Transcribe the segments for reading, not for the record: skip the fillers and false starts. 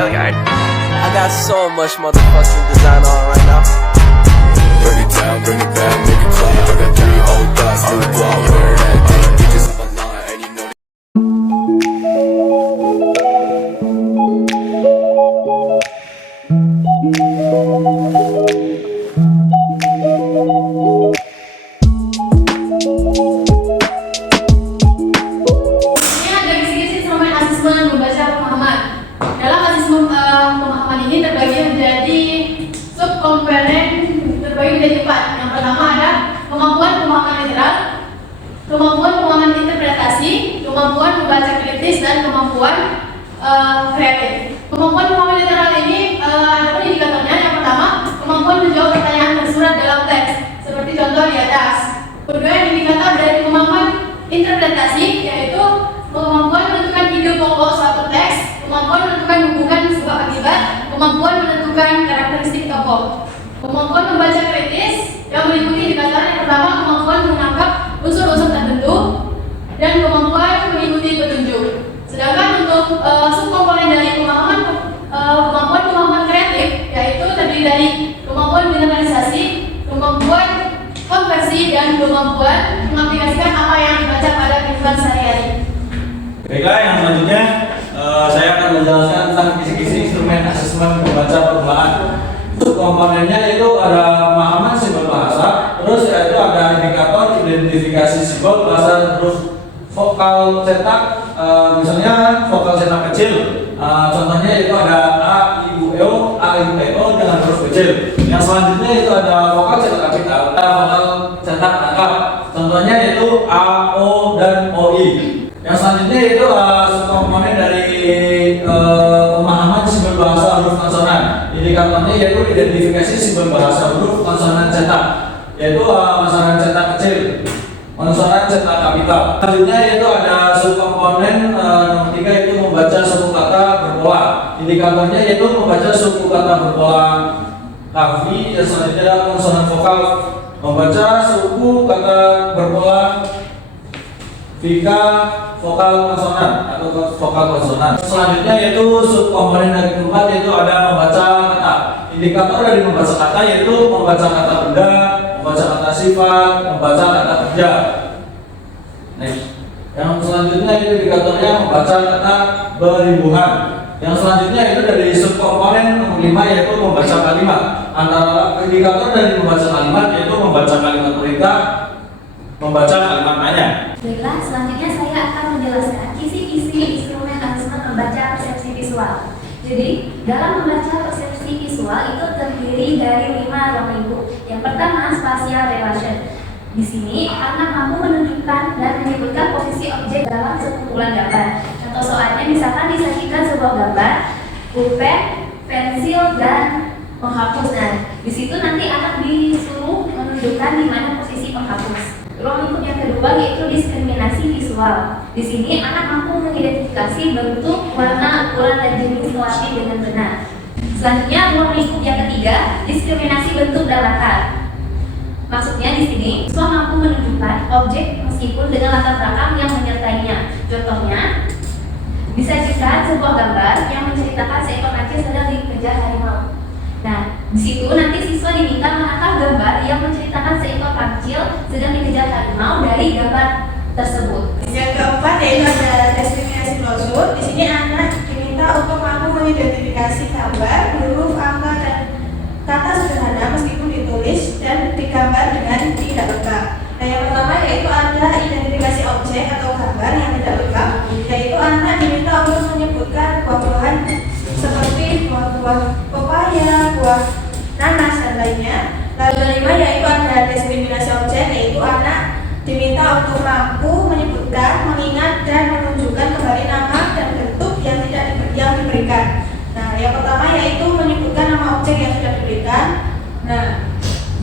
I got so much motherfucking design on right now. Bring it down, bring it back, make it clap. I got 3 old thoughts, new block, where that thing. Bitches on my line, and you know. Ini ada kisi-kisi instrumen asesmen membaca pemahaman. Dalam asesmen pemahaman ini terbagi menjadi subkomponen, terbagi menjadi 4. Yang pertama ada kemampuan pemahaman literal, kemampuan pemahaman interpretasi, kemampuan membaca kritis, dan kemampuan kreatif. Kemampuan pemahaman literal ini ada indikatornya. Yang pertama, kemampuan menjawab pertanyaan tersurat dalam teks, seperti contoh di atas. Kedua, indikator dari kemampuan interpretasi, yaitu kemampuan menentukan ide pokok suatu teks, kemampuan menentukan hubungan sebab akibat, kemampuan menentukan karakteristik tokoh. Kemampuan membaca kritis yang meliputi indikator yang pertama, kemampuan menangkap unsur-unsur tertentu, dan kemampuan mengikuti petunjuk. Sedangkan untuk subkomponen dari kemampuan pemahaman kreatif, yaitu terdiri dari kemampuan generalisasi, kemampuan konversi, dan kemampuan mengaplikasikan apa yang dibaca pada kehidupan sehari-hari. Baiklah, yang selanjutnya saya akan menjelaskan tentang kisi-kisi instrumen asesmen membaca permulaan. Subkomponennya yaitu ada pemahaman simbol bahasa, terus yaitu ada indikator identifikasi simbol bahasa, terus vokal cetak, misalnya vokal cetak kecil. Contohnya itu ada A, I, U, E, O, A, I, U, E, O dengan huruf kecil. Yang selanjutnya itu ada vokal cetak kapital, ada vokal cetak angka. Contohnya yaitu A, O, dan O, I. Yang selanjutnya itu subkomponen dari pemahaman simbol bahasa huruf konsonan. Indikatornya yaitu identifikasi simbol bahasa huruf konsonan cetak, yaitu konsonan cetak kecil, konsonan cetak kapital. Selanjutnya yaitu ada subkomponen nomor 3, yaitu membaca suku kata berpola. Indikatornya yaitu membaca suku kata berpola kafi. Yang selanjutnya adalah konsonan vokal, membaca suku kata berpola vika vokal konsonan atau vokal konsonan. Selanjutnya yaitu subkomponen dari keempat, yaitu ada membaca kata. Indikator dari membaca kata yaitu membaca kata benda, membaca kata sifat, membaca kata kerja. Next. Yang selanjutnya itu indikatornya membaca kata berimbuhan. Yang selanjutnya itu dari subkomponen nomor 5, yaitu membaca kalimat. Antara indikator dari membaca kalimat yaitu membaca kalimat perintah, membaca kalimat tanya. Baiklah, selanjutnya saya akan menjelaskan kisi-kisi instrumen asesmen membaca persepsi visual. Jadi, dalam membaca persepsi visual itu terdiri dari 5 ruang lingkup. Yang pertama, spatial relation. Di sini, anak mampu menunjukkan dan menyebutkan posisi objek dalam sekumpulan gambar. Contoh soalnya, misalkan disajikan sebuah gambar, pulpen, pensil, dan penghapus. Nah, di situ nanti anak disuruh menunjukkan di mana posisi penghapus. Ruang lingkup yang kedua yaitu diskriminasi visual. Di sini anak mampu mengidentifikasi bentuk, warna, ukuran, dan jenis warna dengan benar. Selanjutnya ruang lingkup yang ketiga, diskriminasi bentuk dan latar. Maksudnya di sini siswa mampu menunjukkan objek meskipun dengan latar belakang yang menyertainya. Contohnya, disajikan sebuah gambar yang menceritakan seekor kancil sedang dikejar harimau. Nah, di situ nanti siswa diminta menangkap gambar yang menceritakan seekor kancil sedang dikejar harimau dari gambar tersebut. Yang keempat yaitu ada deskripsi klausul. Di sini anak diminta untuk mampu mengidentifikasi gambar, huruf, angka, dan kata sederhana meskipun ditulis dan digambar dengan tidak lengkap. Nah, yang pertama yaitu ada identifikasi objek atau gambar yang tidak lengkap, yaitu anak diminta untuk menyebutkan buah-buahan seperti buah-buah pepaya, buah nanas, dan lainnya. Lalu kelima yaitu ada diskriminasi objek, yaitu anak diminta untuk mampu menyebutkan, mengingat, dan menunjukkan kembali nama dan bentuk yang diberikan. Nah, yang pertama yaitu menyebutkan nama objek yang sudah diberikan. Nah,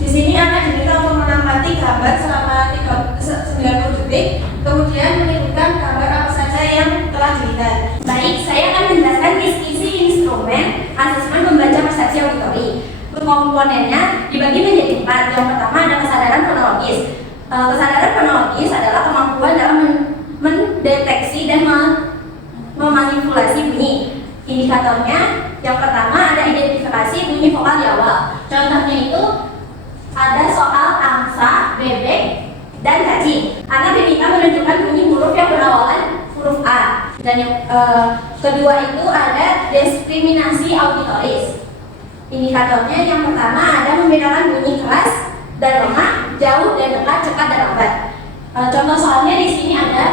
di sini anak diminta untuk mengamati gambar selama 90 detik, kemudian menyebutkan gambar apa saja yang telah dilihat. Baik, saya akan menjelaskan kisi-kisi instrumen asesmen membaca persepsi auditori. Komponennya dibagi menjadi 4. Yang pertama ada kesadaran fonologis. Kesadaran fonologis adalah kemampuan dalam mendeteksi dan memanipulasi bunyi. Indikatornya yang pertama ada identifikasi bunyi vokal di awal. Contohnya itu ada soal angsa, bebek, dan cacing. Anak diminta menunjukkan bunyi huruf yang berawalan huruf A. Dan yang kedua itu ada diskriminasi auditoris. Indikatornya yang pertama ada membedakan bunyi keras dan lemah, jauh dan dekat, cepat dan lambat. Contoh soalnya di sini ada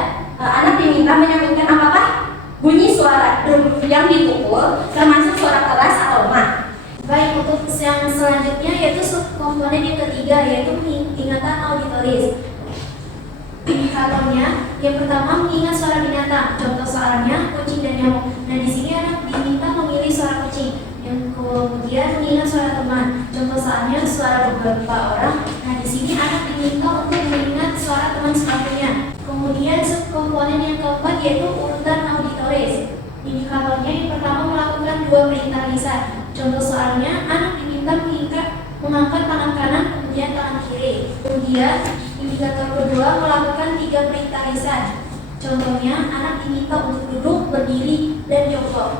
anak diminta menyebutkan apakah bunyi suara yang dipukul termasuk suara keras atau lemah. Baik, untuk yang selanjutnya yaitu subkomponen yang ketiga yaitu ingatan auditoris. Indikatornya yang pertama mengingat suara binatang. Contoh soalnya kucing dan nyamuk. Nah di sini anak diminta memilih suara kucing. Yang kemudian mengingat suara teman. Contoh soalnya suara beberapa orang. Nah di sini anak diminta untuk mengingat suara teman sepatunya. Kemudian subkomponen yang keempat yaitu urutan auditoris. Indikatornya yang pertama melakukan dua perintah lisan. Contoh soalnya anak diminta mengangkat tangan kanan kemudian tangan kiri. Kemudian indikator kedua melakukan 3 perintah lisan. Contohnya anak diminta untuk duduk, berdiri, dan jongkok.